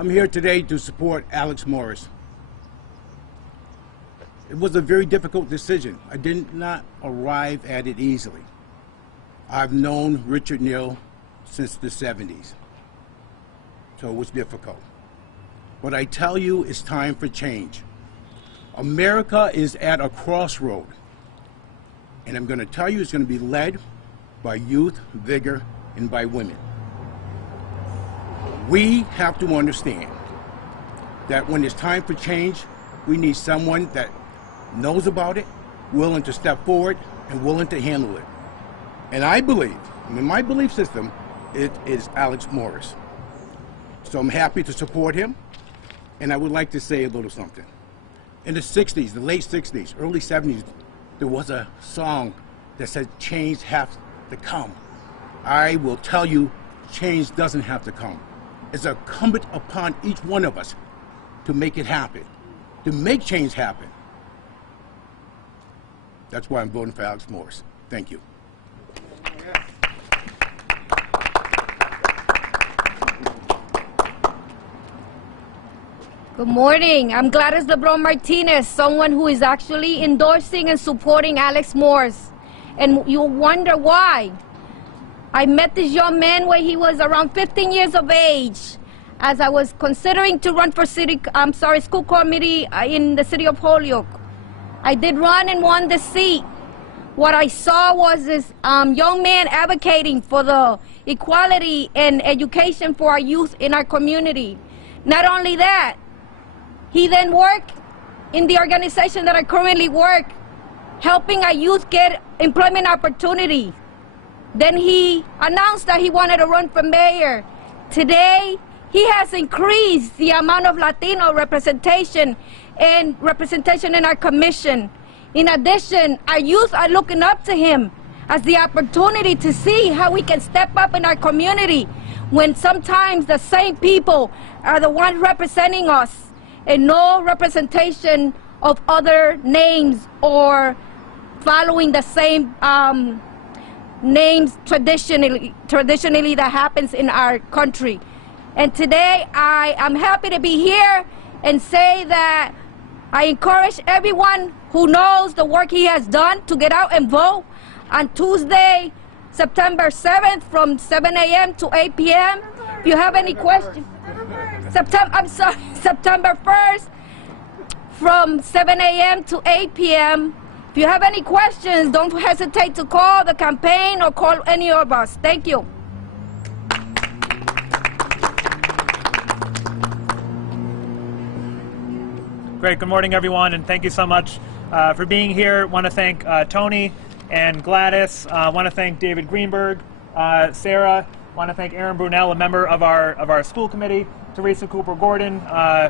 I'm here today to support Alex Morse. It was a very difficult decision. I did not arrive at it easily. I've known Richard Neal since the 70s, so it was difficult. But I tell you, it's time for change. America is at a crossroad, and I'm going to tell you it's going to be led by youth, vigor, and by women. We have to understand that when it's time for change, we need someone that knows about it, willing to step forward, and willing to handle it. And I believe, in my belief system, it is Alex Morse. So I'm happy to support him, and I would like to say a little something. In the 60s, the late 60s, early 70s, there was a song that said, change has to come. I will tell you, change doesn't have to come. It's incumbent upon each one of us to make it happen, to make change happen. That's why I'm voting for Alex Morse. Thank you. Good morning. I'm Gladys LeBron Martinez, someone who is actually endorsing and supporting Alex Morse. And you'll wonder why. I met this young man when he was around 15 years of age, as I was considering to run for school committee in the city of Holyoke. I did run and won the seat. What I saw was this young man advocating for the equality and education for our youth in our community. Not only that, he then worked in the organization that I currently work, helping our youth get employment opportunity. Then he announced that he wanted to run for mayor. Today, he has increased the amount of Latino representation and representation in our commission. In addition, our youth are looking up to him as the opportunity to see how we can step up in our community when sometimes the same people are the ones representing us and no representation of other names or following the same names traditionally that happens in our country. And today I am happy to be here and say that I encourage everyone who knows the work he has done to get out and vote on Tuesday, September 7th from 7 a.m. to 8 p.m. If you have any questions, September 1st from 7 a.m. to 8 p.m. If you have any questions, don't hesitate to call the campaign or call any of us. Thank you. Great. Good morning, everyone, and thank you so much for being here. I want to thank Tony and Gladys. I want to thank David Greenberg, Sarah. I want to thank Aaron Brunel, a member of our school committee, Teresa Cooper-Gordon,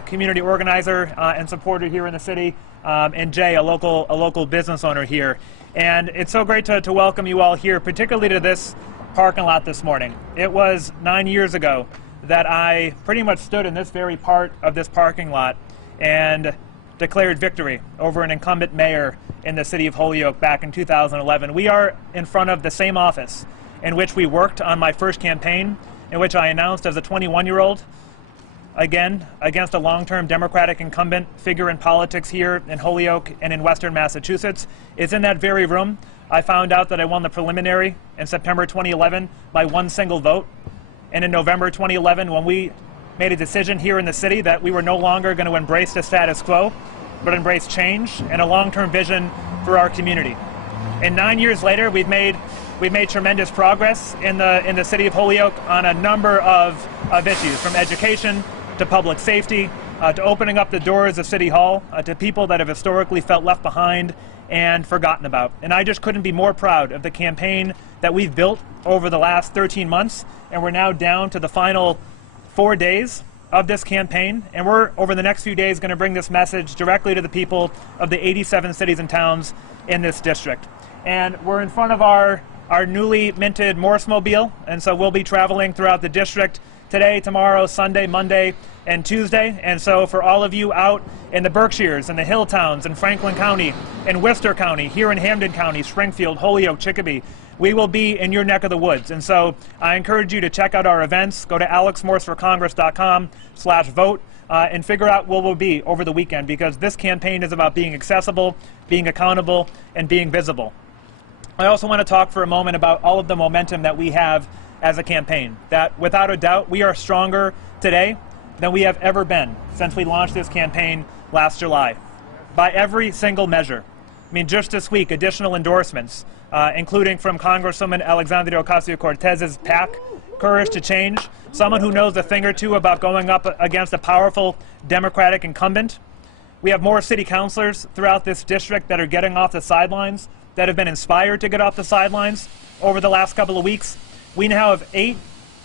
community organizer and supporter here in the city, and Jay, a local business owner here. And it's so great to welcome you all here, particularly to this parking lot this morning. It was 9 years ago that I pretty much stood in this very part of this parking lot and declared victory over an incumbent mayor in the city of Holyoke back in 2011. We are in front of the same office in which we worked on my first campaign, in which I announced as a 21-year-old, again, against a long-term Democratic incumbent figure in politics here in Holyoke and in Western Massachusetts. It's in that very room I found out that I won the preliminary in September 2011 by one single vote. And in November 2011, when we made a decision here in the city that we were no longer going to embrace the status quo, but embrace change and a long-term vision for our community. And 9 years later, we've made tremendous progress in the city of Holyoke on a number of issues, from education to public safety, to opening up the doors of City Hall to people that have historically felt left behind and forgotten about. And I just couldn't be more proud of the campaign that we've built over the last 13 months, and we're now down to the final 4 days of this campaign, and we're, over the next few days, going to bring this message directly to the people of the 87 cities and towns in this district. And we're in front of our newly minted Morse-mobile, and so we'll be traveling throughout the district today, tomorrow, Sunday, Monday, and Tuesday. And so for all of you out in the Berkshires, in the Hill Towns, in Franklin County, in Worcester County, here in Hampden County, Springfield, Holyoke, Chicopee, we will be in your neck of the woods. And so I encourage you to check out our events. Go to alexmorseforcongress.com/vote and figure out where we'll be over the weekend, because this campaign is about being accessible, being accountable, and being visible. I also want to talk for a moment about all of the momentum that we have as a campaign, that without a doubt we are stronger today than we have ever been since we launched this campaign last July, by every single measure. I mean, just this week, additional endorsements, including from Congresswoman Alexandria Ocasio-Cortez's PAC, Courage to Change, someone who knows a thing or two about going up against a powerful Democratic incumbent. We have more city councilors throughout this district that are getting off the sidelines, that have been inspired to get off the sidelines over the last couple of weeks. We now have 8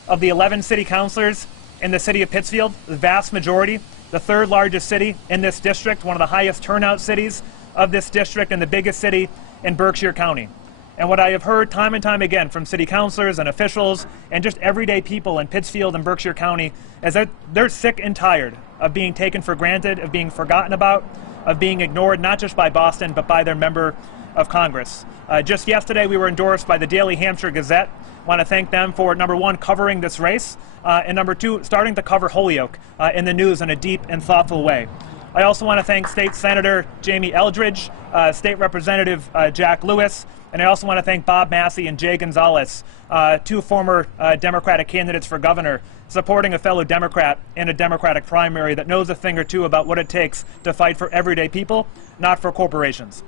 of the 11 city councilors in the city of Pittsfield, the vast majority, the 3rd largest city in this district, one of the highest turnout cities of this district, and the biggest city in Berkshire County. And what I have heard time and time again from city councilors and officials and just everyday people in Pittsfield and Berkshire County is that they're sick and tired of being taken for granted, of being forgotten about, of being ignored, not just by Boston, but by their member of Congress. Just yesterday, we were endorsed by the Daily Hampshire Gazette. I want to thank them for, number one, covering this race, and number two, starting to cover Holyoke in the news in a deep and thoughtful way. I also want to thank State Senator Jamie Eldridge, State Representative Jack Lewis, and I also want to thank Bob Massey and Jay Gonzalez, 2 former Democratic candidates for governor, supporting a fellow Democrat in a Democratic primary that knows a thing or two about what it takes to fight for everyday people, not for corporations.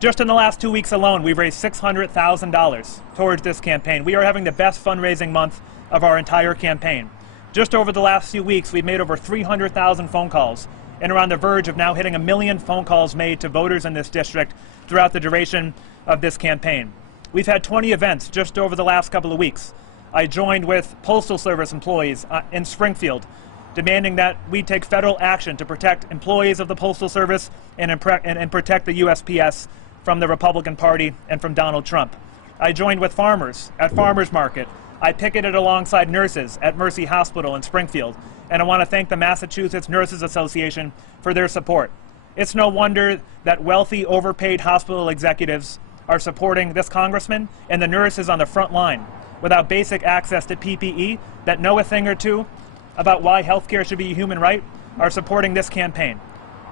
Just in the last 2 weeks alone, we've raised $600,000 towards this campaign. We are having the best fundraising month of our entire campaign. Just over the last few weeks, we've made over 300,000 phone calls and are on the verge of now hitting 1 million phone calls made to voters in this district throughout the duration of this campaign. We've had 20 events just over the last couple of weeks. I joined with Postal Service employees in Springfield, demanding that we take federal action to protect employees of the Postal Service and protect the USPS from the Republican Party and from Donald Trump. I joined with farmers at Farmers Market. I picketed alongside nurses at Mercy Hospital in Springfield, and I want to thank the Massachusetts Nurses Association for their support. It's no wonder that wealthy, overpaid hospital executives are supporting this congressman and the nurses on the front line without basic access to PPE that know a thing or two about why healthcare should be a human right are supporting this campaign.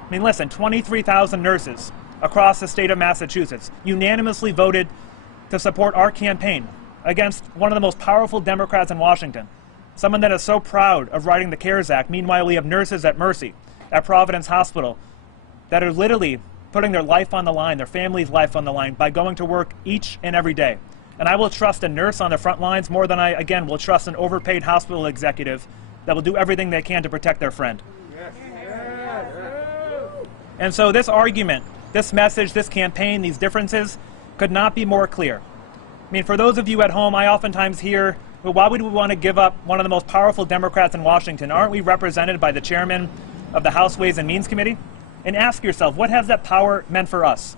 I mean, listen, 23,000 nurses across the state of Massachusetts unanimously voted to support our campaign against one of the most powerful Democrats in Washington, someone that is so proud of writing the CARES Act. Meanwhile, we have nurses at Mercy, at Providence Hospital, that are literally putting their life on the line, their family's life on the line, by going to work each and every day. And I will trust a nurse on the front lines more than I, again, will trust an overpaid hospital executive that will do everything they can to protect their friend. And so this argument, this message, this campaign, these differences could not be more clear. I mean, for those of you at home, I oftentimes hear, well, why would we want to give up one of the most powerful Democrats in Washington? Aren't we represented by the chairman of the House Ways and Means Committee? And ask yourself, what has that power meant for us?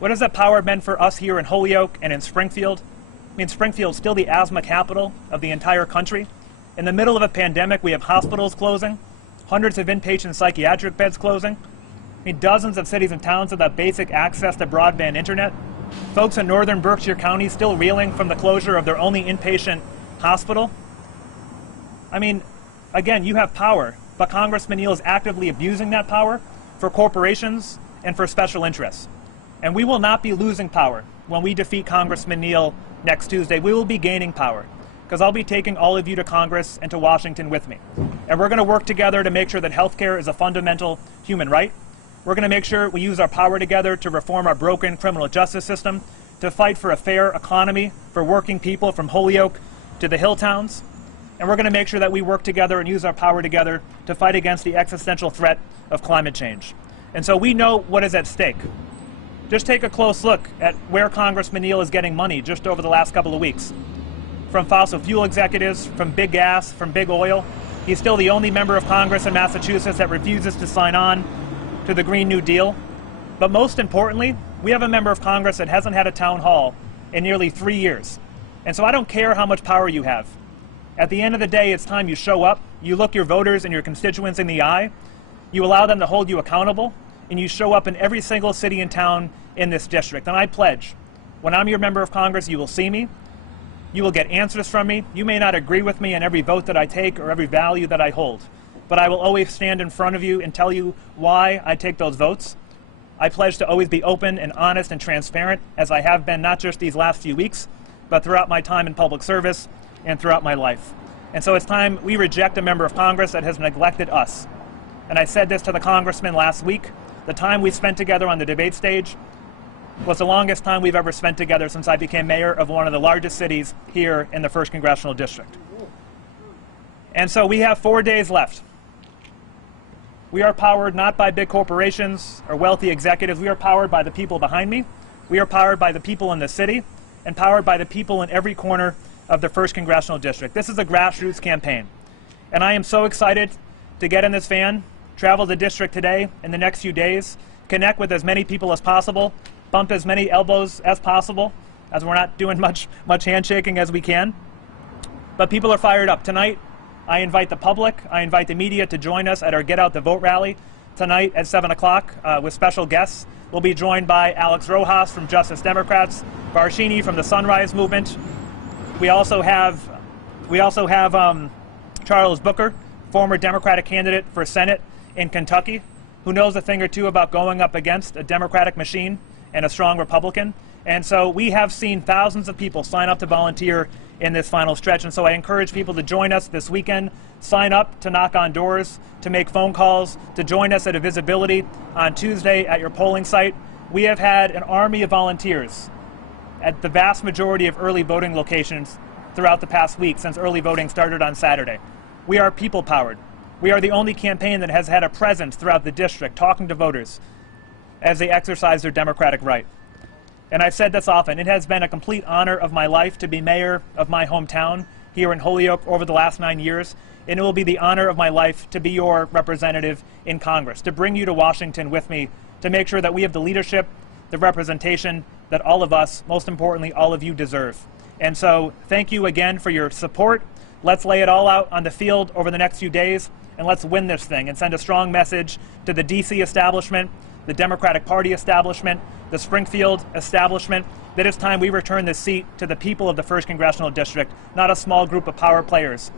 What has that power meant for us here in Holyoke and in Springfield? I mean, Springfield's still the asthma capital of the entire country. In the middle of a pandemic, we have hospitals closing, hundreds of inpatient psychiatric beds closing. I mean, dozens of cities and towns without basic access to broadband internet. Folks in northern Berkshire County still reeling from the closure of their only inpatient hospital. I mean, again, you have power, but Congressman Neal is actively abusing that power for corporations and for special interests. And we will not be losing power when we defeat Congressman Neal next Tuesday. We will be gaining power, because I'll be taking all of you to Congress and to Washington with me. And we're going to work together to make sure that health care is a fundamental human right. We're going to make sure we use our power together to reform our broken criminal justice system, to fight for a fair economy for working people from Holyoke to the hill towns. And we're going to make sure that we work together and use our power together to fight against the existential threat of climate change. And so we know what is at stake. Just take a close look at where Congressman Neal is getting money just over the last couple of weeks. From fossil fuel executives, from big gas, from big oil. He's still the only member of Congress in Massachusetts that refuses to sign on to the Green New Deal. But most importantly, we have a member of Congress that hasn't had a town hall in nearly 3 years. And so I don't care how much power you have. At the end of the day, it's time you show up, you look your voters and your constituents in the eye, you allow them to hold you accountable, and you show up in every single city and town in this district. And I pledge When I'm your member of Congress, you will see me. You will get answers from me. You may not agree with me in every vote that I take or every value that I hold, but I will always stand in front of you and tell you why I take those votes. I pledge to always be open and honest and transparent, as I have been not just these last few weeks, but throughout my time in public service and throughout my life. And so it's time we reject a member of Congress that has neglected us. And I said this to the congressman last week. The time we spent together on the debate stage was the longest time we've ever spent together since I became mayor of one of the largest cities here in the 1st Congressional District. And so we have 4 days left. We are powered not by big corporations or wealthy executives. We are powered by the people behind me. We are powered by the people in the city and powered by the people in every corner of the 1st Congressional District. This is a grassroots campaign. And I am so excited to get in this van, travel the district today in the next few days, connect with as many people as possible, bump as many elbows as possible, as we're not doing much handshaking as we can. But people are fired up. Tonight, I invite the public, I invite the media to join us at our Get Out the Vote rally tonight at 7 o'clock with special guests. We'll be joined by Alex Rojas from Justice Democrats, Barshini from the Sunrise Movement. We also have Charles Booker, former Democratic candidate for Senate in Kentucky, who knows a thing or two about going up against a Democratic machine and a strong Republican. And so we have seen thousands of people sign up to volunteer in this final stretch. And so I encourage people to join us this weekend, sign up to knock on doors, to make phone calls, to join us at a visibility on Tuesday at your polling site. We have had an army of volunteers at the vast majority of early voting locations throughout the past week since early voting started on Saturday. We are people-powered. We are the only campaign that has had a presence throughout the district talking to voters as they exercise their democratic right. And I've said this often, it has been a complete honor of my life to be mayor of my hometown here in Holyoke over the last 9 years, and it will be the honor of my life to be your representative in Congress, to bring you to Washington with me, to make sure that we have the leadership, the representation that all of us, most importantly, all of you deserve. And so thank you again for your support. Let's lay it all out on the field over the next few days, and let's win this thing and send a strong message to the DC establishment, the Democratic Party establishment, the Springfield establishment, that it's time we return this seat to the people of the 1st Congressional District, not a small group of power players,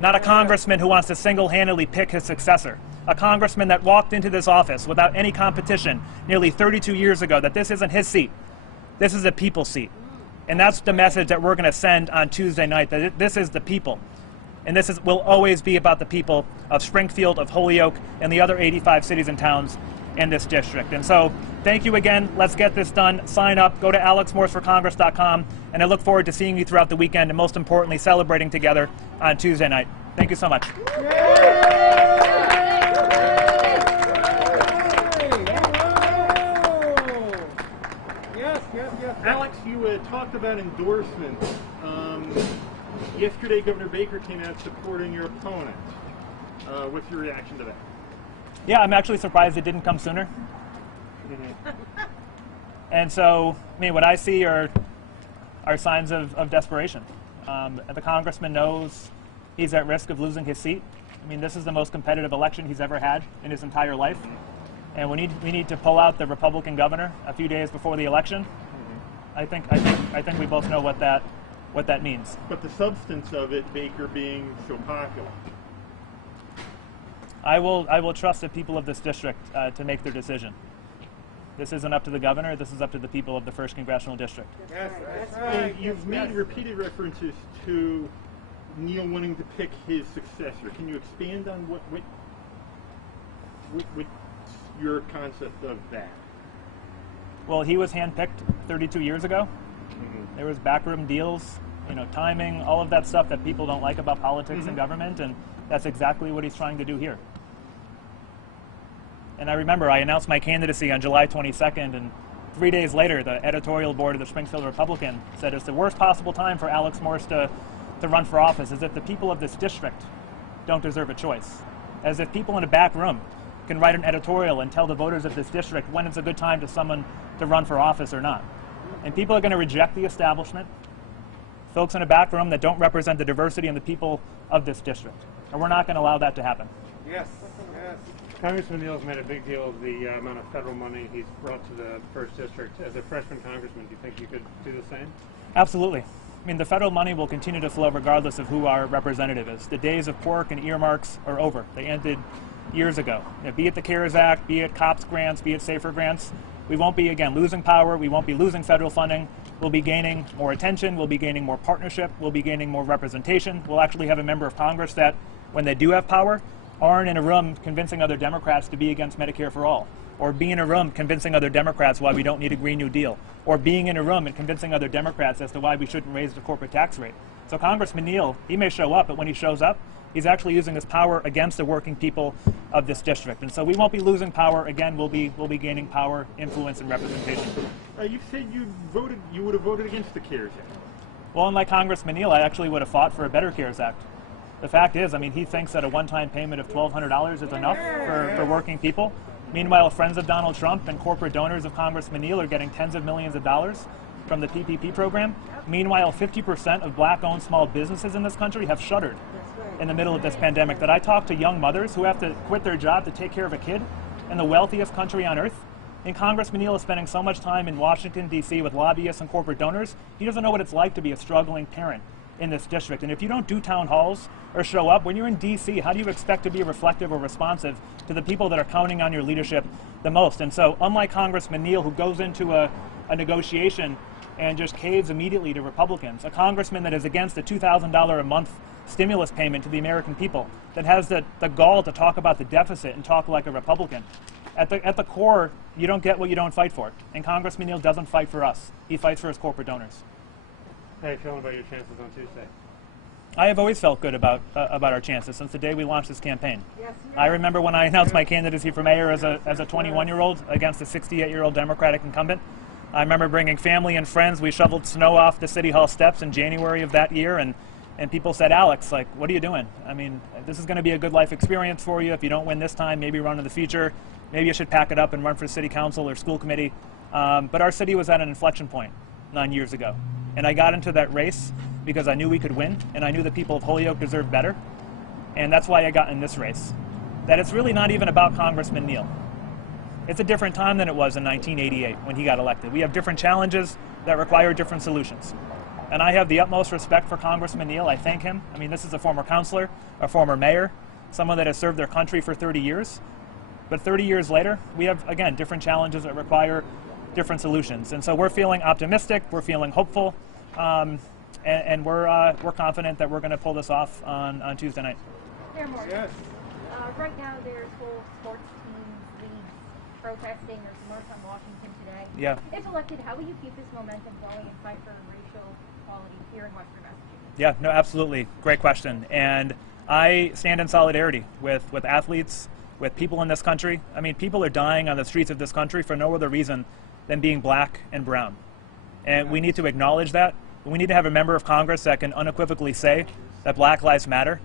not a congressman who wants to single-handedly pick his successor, a congressman that walked into this office without any competition nearly 32 years ago, that this isn't his seat, this is a people's seat. And that's the message that we're going to send on Tuesday night, that this is the people. And this will always be about the people of Springfield, of Holyoke, and the other 85 cities and towns in this district. And so thank you again. Let's get this done. Sign up. Go to alexmorseforcongress.com. And I look forward to seeing you throughout the weekend and most importantly, celebrating together on Tuesday night. Thank you so much. Alex, you talked about endorsements. Yesterday, Governor Baker came out supporting your opponent. What's your reaction to that? Yeah, I'm actually surprised it didn't come sooner. And so, I mean, what I see are signs of desperation. The congressman knows he's at risk of losing his seat. I mean, this is the most competitive election he's ever had in his entire life. And we need to pull out the Republican governor a few days before the election. I think we both know what that means. But the substance of it, Baker being so popular. I will trust the people of this district to make their decision. This isn't up to the governor. This is up to the people of the 1st Congressional District. Yes, that's right. You've made repeated references to Neil wanting to pick his successor. Can you expand on what your concept of that? Well, he was handpicked 32 years ago. There was backroom deals, timing, all of that stuff that people don't like about politics and government, and that's exactly what he's trying to do here. And I remember I announced my candidacy on July 22nd, and 3 days later, the editorial board of the Springfield Republican said it's the worst possible time for Alex Morse to run for office, as if the people of this district don't deserve a choice. As if people in a back room can write an editorial and tell the voters of this district when it's a good time to someone to run for office or not. And people are going to reject the establishment, folks in a back room that don't represent the diversity and the people of this district. And we're not going to allow that to happen. Yes. Congressman Neal's made a big deal of the amount of federal money he's brought to the 1st District. As a freshman congressman, do you think you could do the same? Absolutely. I mean, the federal money will continue to flow regardless of who our representative is. The days of pork and earmarks are over. They ended years ago. Be it the CARES Act, be it COPS grants, be it SAFER grants, we won't be, again, losing power. We won't be losing federal funding. We'll be gaining more attention. We'll be gaining more partnership. We'll be gaining more representation. We'll actually have a member of Congress that, when they do have power, aren't in a room convincing other Democrats to be against Medicare for all, or be in a room convincing other Democrats why we don't need a Green New Deal, or being in a room and convincing other Democrats as to why we shouldn't raise the corporate tax rate. So Congressman Neal, he may show up, but when he shows up, he's actually using his power against the working people of this district. And so we won't be losing power. Again, we'll be gaining power, influence, and representation. You said you would have voted against the CARES Act. Well, unlike Congressman Neal, I actually would have fought for a better CARES Act. The fact is, I mean, he thinks that a one-time payment of $1,200 is enough for working people. Meanwhile, friends of Donald Trump and corporate donors of Congressman Neal are getting tens of millions of dollars from the PPP program. Meanwhile, 50% of black-owned small businesses in this country have shuttered in the middle of this pandemic. That I talk to young mothers who have to quit their job to take care of a kid in the wealthiest country on earth. And Congressman Neal is spending so much time in Washington, D.C. with lobbyists and corporate donors, he doesn't know what it's like to be a struggling parent in this district. And if you don't do town halls or show up, when you're in D.C., how do you expect to be reflective or responsive to the people that are counting on your leadership the most? And so, unlike Congressman Neal, who goes into a negotiation and just caves immediately to Republicans, a congressman that is against a $2,000 a month stimulus payment to the American people, that has the gall to talk about the deficit and talk like a Republican. At the core, you don't get what you don't fight for. And Congressman Neal doesn't fight for us. He fights for his corporate donors. How are you feeling about your chances on Tuesday? I have always felt good about our chances since the day we launched this campaign. I remember when I announced my candidacy for mayor as a 21-year-old against a 68-year-old Democratic incumbent. I remember bringing family and friends. We shoveled snow off the City Hall steps in January of that year, and people said, Alex, like, what are you doing? I mean, this is going to be a good life experience for you. If you don't win this time, maybe run in the future. Maybe you should pack it up and run for city council or school committee. But our city was at an inflection point 9 years ago. And I got into that race because I knew we could win, and I knew the people of Holyoke deserved better. And that's why I got in this race. That it's really not even about Congressman Neal. It's a different time than it was in 1988 when he got elected. We have different challenges that require different solutions. And I have the utmost respect for Congressman Neal. I thank him. I mean, this is a former counselor, a former mayor, someone that has served their country for 30 years. But 30 years later, we have, again, different challenges that require different solutions. And so we're feeling optimistic, we're feeling hopeful, and we're confident that we're going to pull this off on Tuesday night. Mayor Morse, Yes. right now there's whole sports teams, leagues protesting. There's a march on Washington today. Yeah. If elected, how will you keep this momentum going and fight for racial equality here in Western Massachusetts? Yeah, no, absolutely. Great question. And I stand in solidarity with athletes, with people in this country. I mean, people are dying on the streets of this country for no other reason than being black and brown. And we need to acknowledge that. We need to have a member of Congress that can unequivocally say that Black Lives Matter.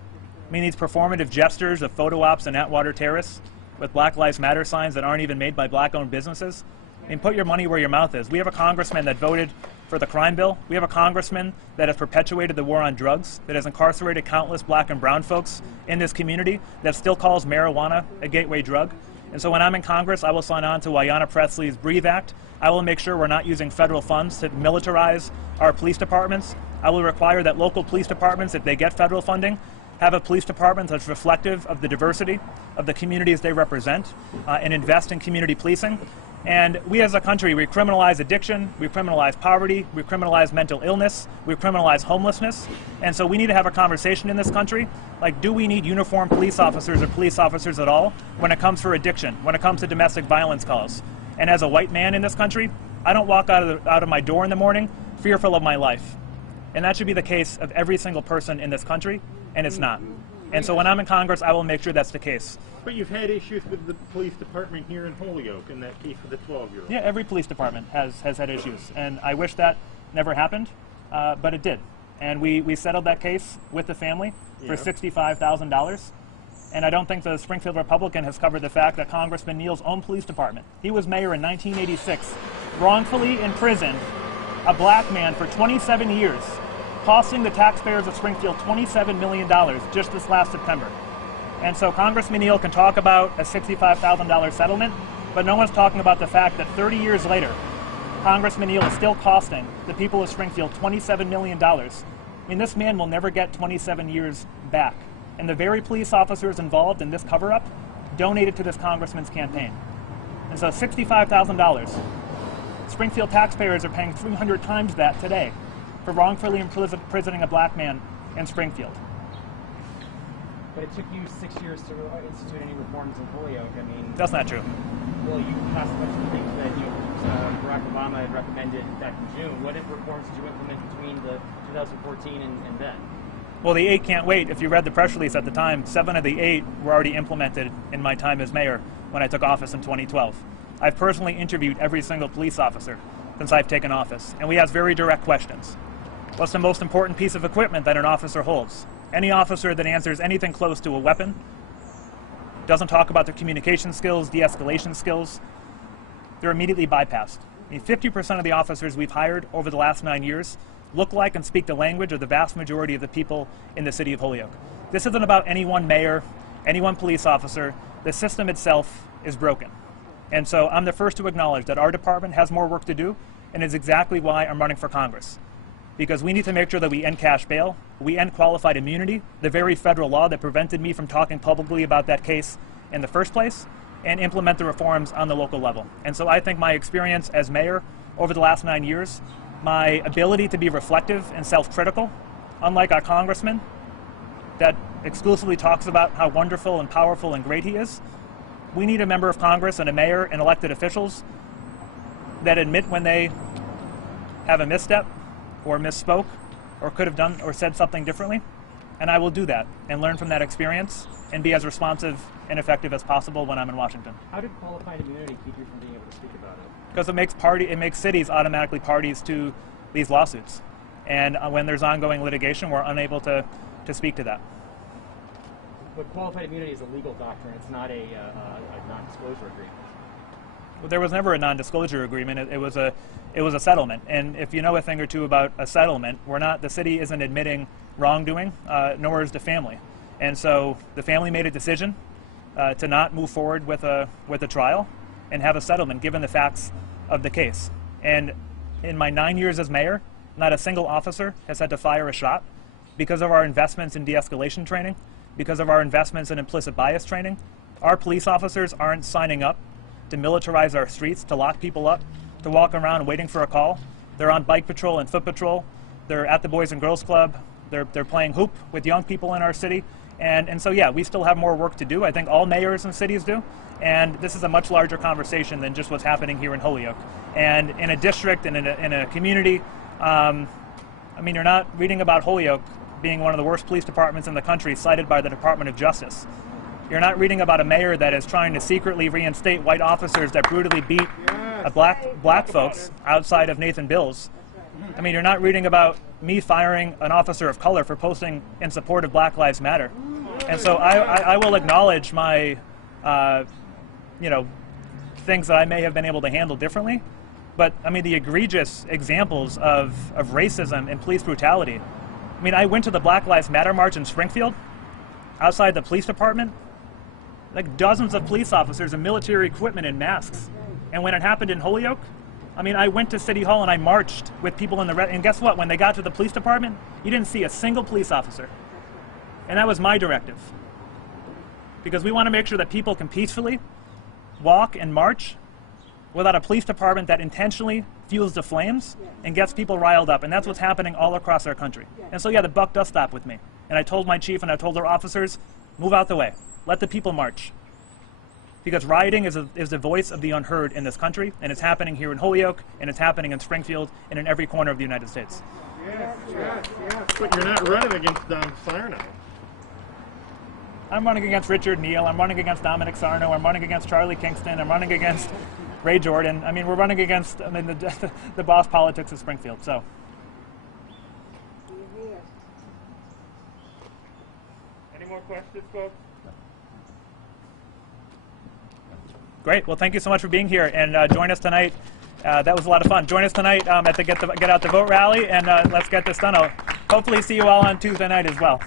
I mean, these performative gestures of photo ops and Atwater terrorists with Black Lives Matter signs that aren't even made by black-owned businesses. I mean, put your money where your mouth is. We have a congressman that voted for the crime bill. We have a congressman that has perpetuated the war on drugs, that has incarcerated countless black and brown folks in this community, that still calls marijuana a gateway drug. And so when I'm in Congress, I will sign on to Ayanna Pressley's Breathe Act. I will make sure we're not using federal funds to militarize our police departments. I will require that local police departments, if they get federal funding, have a police department that's reflective of the diversity of the communities they represent, and invest in community policing. And we as a country, we criminalize addiction, we criminalize poverty, we criminalize mental illness, we criminalize homelessness. And so we need to have a conversation in this country, like, do we need uniformed police officers or police officers at all when it comes for addiction, when it comes to domestic violence calls? And as a white man in this country, I don't walk out of my door in the morning fearful of my life. And that should be the case of every single person in this country, and it's not. And so when I'm in Congress, I will make sure that's the case. But you've had issues with the police department here in Holyoke, in that case with the 12-year-old. Yeah, every police department has had issues, and I wish that never happened, but it did. And we settled that case with the family for $65,000. And I don't think the Springfield Republican has covered the fact that Congressman Neal's own police department, he was mayor in 1986, wrongfully imprisoned a black man for 27 years, costing the taxpayers of Springfield $27 million just this last September. And so Congressman Neal can talk about a $65,000 settlement, but no one's talking about the fact that 30 years later, Congressman Neal is still costing the people of Springfield $27 million. I mean, this man will never get 27 years back. And the very police officers involved in this cover-up donated to this congressman's campaign. And so $65,000. Springfield taxpayers are paying 300 times that today for wrongfully imprisoning a black man in Springfield. But it took you 6 years to institute any reforms in Holyoke. I mean, That's not true. well, you passed a bunch of things that Barack Obama had recommended back in June. What reforms did you implement between the 2014 and then? Well, the 8 can't wait. If you read the press release at the time, 7 of the 8 were already implemented in my time as mayor when I took office in 2012. I've personally interviewed every single police officer since I've taken office, and we ask very direct questions. What's the most important piece of equipment that an officer holds? Any officer that answers anything close to a weapon, doesn't talk about their communication skills, de-escalation skills, they're immediately bypassed. I mean, 50% of the officers we've hired over the last 9 years look like and speak the language of the vast majority of the people in the city of Holyoke. This isn't about any one mayor, any one police officer. The system itself is broken. And so I'm the first to acknowledge that our department has more work to do, and it's exactly why I'm running for Congress. Because we need to make sure that we end cash bail, we end qualified immunity, the very federal law that prevented me from talking publicly about that case in the first place, and implement the reforms on the local level. And so I think my experience as mayor over the last 9 years, my ability to be reflective and self-critical, unlike our congressman that exclusively talks about how wonderful and powerful and great he is, we need a member of Congress and a mayor and elected officials that admit when they have a misstep or misspoke or could have done or said something differently. And I will do that and learn from that experience and be as responsive and effective as possible when I'm in Washington. How did qualified immunity keep you from being able to speak about it? Because it makes cities automatically parties to these lawsuits. And when there's ongoing litigation, we're unable to speak to that. But qualified immunity is a legal doctrine. It's not a non-disclosure agreement. Well, there was never a non-disclosure agreement. It was a settlement. And if you know a thing or two about a settlement, the city isn't admitting wrongdoing, nor is the family. And so the family made a decision to not move forward with a trial and have a settlement given the facts of the case. And in my 9 years as mayor, not a single officer has had to fire a shot because of our investments in de-escalation training, because of our investments in implicit bias training. Our police officers aren't signing up to militarize our streets, to lock people up, to walk around waiting for a call. They're on bike patrol and foot patrol. They're at the Boys and Girls Club. They're playing hoop with young people in our city. And so, yeah, we still have more work to do. I think all mayors and cities do. And this is a much larger conversation than just what's happening here in Holyoke. And in a district and in a community, you're not reading about Holyoke being one of the worst police departments in the country, cited by the Department of Justice. You're not reading about a mayor that is trying to secretly reinstate white officers that brutally beat black folks outside of Nathan Bill's. I mean, you're not reading about me firing an officer of color for posting in support of Black Lives Matter. And so I will acknowledge my, things that I may have been able to handle differently. But, I mean, the egregious examples of racism and police brutality. I mean, I went to the Black Lives Matter march in Springfield, outside the police department, like dozens of police officers and military equipment and masks. And when it happened in Holyoke, I mean, I went to City Hall and I marched with people in the red. And guess what? When they got to the police department, you didn't see a single police officer. And that was my directive. Because we want to make sure that people can peacefully walk and march without a police department that intentionally fuels the flames and gets people riled up. And that's what's happening all across our country. And so, yeah, the buck does stop with me. And I told my chief and I told our officers, move out the way. Let the people march. Because rioting is the voice of the unheard in this country, and it's happening here in Holyoke, and it's happening in Springfield, and in every corner of the United States. Yes. But you're not running against Dom Sarno. I'm running against Richard Neal. I'm running against Dominic Sarno. I'm running against Charlie Kingston. I'm running against Ray Jordan. I mean, we're running against the boss politics of Springfield. So. Any more questions, folks? Great. Well, thank you so much for being here, and join us tonight. That was a lot of fun. Join us tonight at the Get Out the Vote rally, and let's get this done. I'll hopefully see you all on Tuesday night as well.